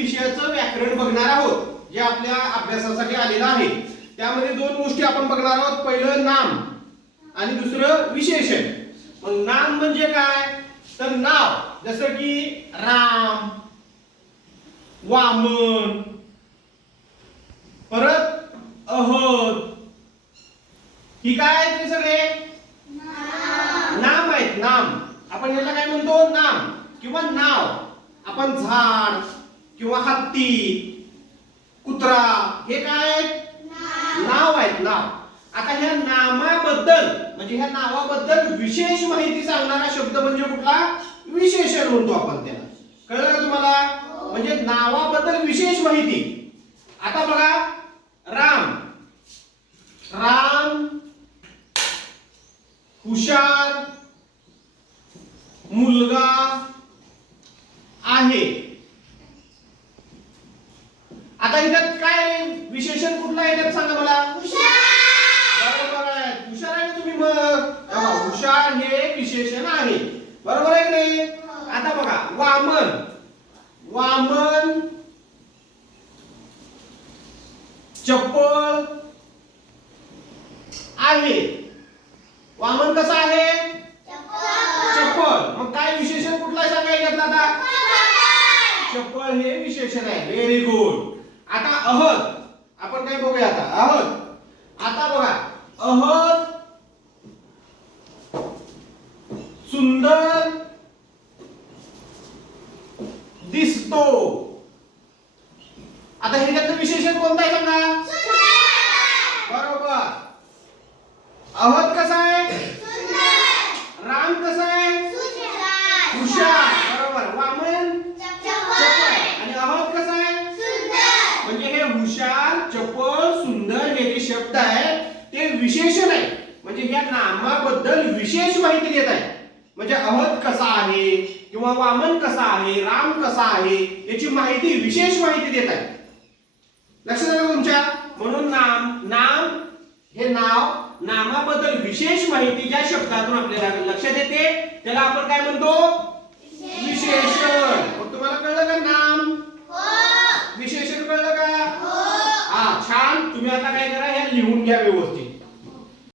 विषयाचं व्याकरण बघणार आहोत, जे आपल्या अभ्यासासाठी आलेलं आहे. त्यामध्ये दोन गोष्टी आपण बघणार आहोत. पहिलं नाम आणि दुसरं विशेषण. मग नाम म्हणजे काय? तर नाव, जसं की राम, वामन, परत अहद, ही काय आहेत? ते सगळे नाम आहेत. नाम आपण याला काय म्हणतो? नाम किंवा नाव. आपण झाड किंवा हत्ती, कुत्रा, हे काय आहेत? नाव आहेत. नाव. आता ह्या नामाबद्दल म्हणजे ह्या नावाबद्दल विशेष माहिती सांगणारा शब्द म्हणजे कुठला? विशेषण म्हणतो आपण त्याला. कळलं का तुम्हाला? म्हणजे नावाबद्दल विशेष माहिती. आता बघा, राम. राम हुशार मुलगा आहे. आता ह्याच्यात काय विशेषण कुठलं आहे त्यात सांगा मला. बरोबर आहे. हुशार आहे तुम्ही. मग हुशार हे विशेषण आहे. बरोबर आहे की नाही? आता बघा, वामन. वामन चप्पल आहे. वामन कसा आहे? चप्पल. मग काय विशेषण कुठला सांगायचं आता? चप्पल हे विशेषण आहे. Very good. आता अहद आपण काय बघूया आता. अहद. आता बघा, अहद सुंदर दिसतो. आता ह्याच्यातलं विशेषण कोणतं आहे सांगा. बरोबर. अहद कसा आहे? राम कसा आहे? हुशार. बरोबर. वामन चप्पल आणि अहद कसा आहे? म्हणजे हे हुशार, चप्पल, सुंदर हे जे शब्द आहेत ते विशेषण आहे. म्हणजे या नामाबद्दल विशेष माहिती देत आहे. म्हणजे अहद कसा आहे किंवा वामन कसा आहे, राम कसा आहे याची माहिती, विशेष माहिती देत आहे. लक्षात आलं तुमच्या? म्हणून नाम हे नाव, नामाबद्दल विशेष माहिती ज्या शब्दातून आपल्याला लक्षात येते त्याला आपण काय म्हणतो?